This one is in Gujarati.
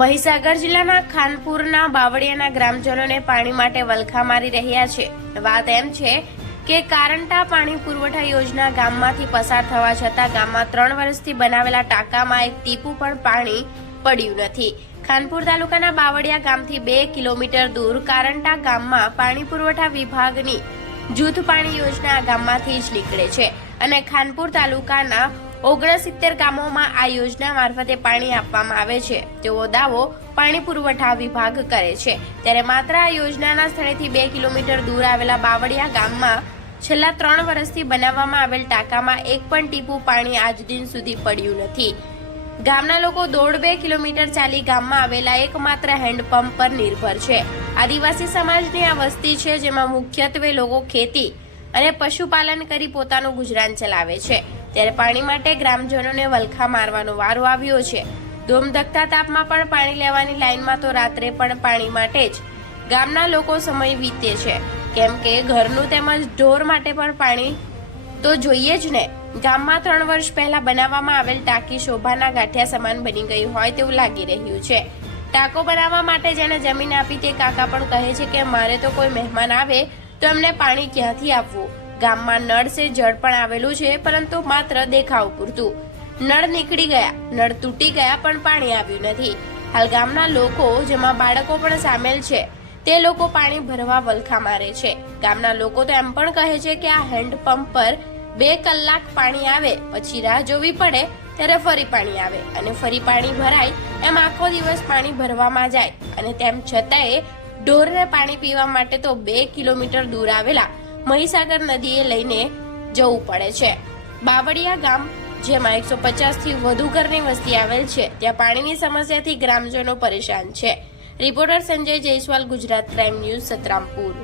મહીસાગર જિલ્લાના ખાનપુરના બાવળિયાના ગ્રામજનોને પાણી માટે વલખા મારી રહ્યા છે। વાત એમ છે કે કારંટા પાણી પુરવઠા યોજના ગામમાંથી પસાર થવા છતાં ગામમાં 3 વર્ષથી બનાવેલા ટાંકામાં એક ટીપું પણ પાણી પડ્યું નથી। ખાનપુર તાલુકાના બાવળિયા ગામથી 2 કિલોમીટર દૂર કારંટા ગામમાં પાણી પુરવઠા વિભાગની જૂથ પાણી યોજના આ ગામમાંથી જ નીકળે છે અને ખાનપુર તાલુકાના 69 ગામોમાં આ યોજના મારફતે પાણી આપવામાં આવે છે તેવો દાવો પાણી પુરવઠા વિભાગ કરે છે। ત્યારે માત્ર આ યોજનાના સ્થળેથી 2 કિલોમીટર દૂર આવેલા બાવળિયા ગામમાં છેલ્લા 3 વર્ષથી બનાવવામાં આવેલ ટાંકામાં એક પણ ટીપું પાણી આજ દિન સુધી પડ્યું નથી। ગામના લોકો 1.5 કિલોમીટર ચાલી ગામમાં આવેલા એકમાત્ર હેન્ડપંપ પર નિર્ભર છે। આદિવાસી સમાજની આ વસ્તી છે જેમાં મુખ્યત્વે લોકો ખેતી અને પશુપાલન કરી પોતાનું ગુજરાન ચલાવે છે। ત્યારે પાણી માટે ગ્રામજનોને વલખા મારવાનો વારો આવ્યો છે। ધોમધકતા તાપમાં પણ પાણી લેવાની લાઈનમાં તો રાત્રે પણ પાણી માટે જ ગામના લોકો સમય વીતે છે, કેમ કે ઘરનું તેમજ ઢોર માટે પણ પાણી તો જોઈએ જ ને। ગામમાં 3 વર્ષ પહેલા બનાવવામાં આવેલ ટાંકી શોભાના ગાંઠિયા સમાન બની ગઈ હોય તેવું લાગી રહ્યું છે। ટાંકો બનાવવા માટે જેને જમીન આપી તે કાકા પણ કહે છે કે મારે તો કોઈ મહેમાન આવે તો એમને પાણી ક્યાંથી આપવું। ગામમાં નળ સે જળ પણ આવેલું છે, પરંતુ માત્ર દેખાવ પૂરતું। નળ નીકળી ગયા, નળ તૂટી ગયા, પણ પાણી આવ્યું નથી। હાલ ગામના લોકો, જેમાં બાળકો પણ સામેલ છે, તે લોકો પાણી ભરવા વલખા મારે છે। ગામના લોકો તો એમ પણ કહે છે કે આ હેન્ડપંપ પર 2 કલાક પાણી આવે, પછી રાહ જોવી પડે, ત્યારે ફરી પાણી આવે અને ફરી પાણી ભરાય, એમ આખો દિવસ પાણી ભરવામાં જાય અને તેમ છતાંય ઢોરને પાણી પીવા માટે તો 2 કિલોમીટર દૂર આવેલા મહીસાગર નદીએ લઈને જવું પડે છે। બાવળિયા ગામ, જેમાં 150 થી વધુ ઘરની વસ્તી આવેલ છે, ત્યાં પાણીની સમસ્યાથી ગ્રામજનો પરેશાન છે। Reporter Sanjay Jaiswal, Gujarat crime news, Santrampur.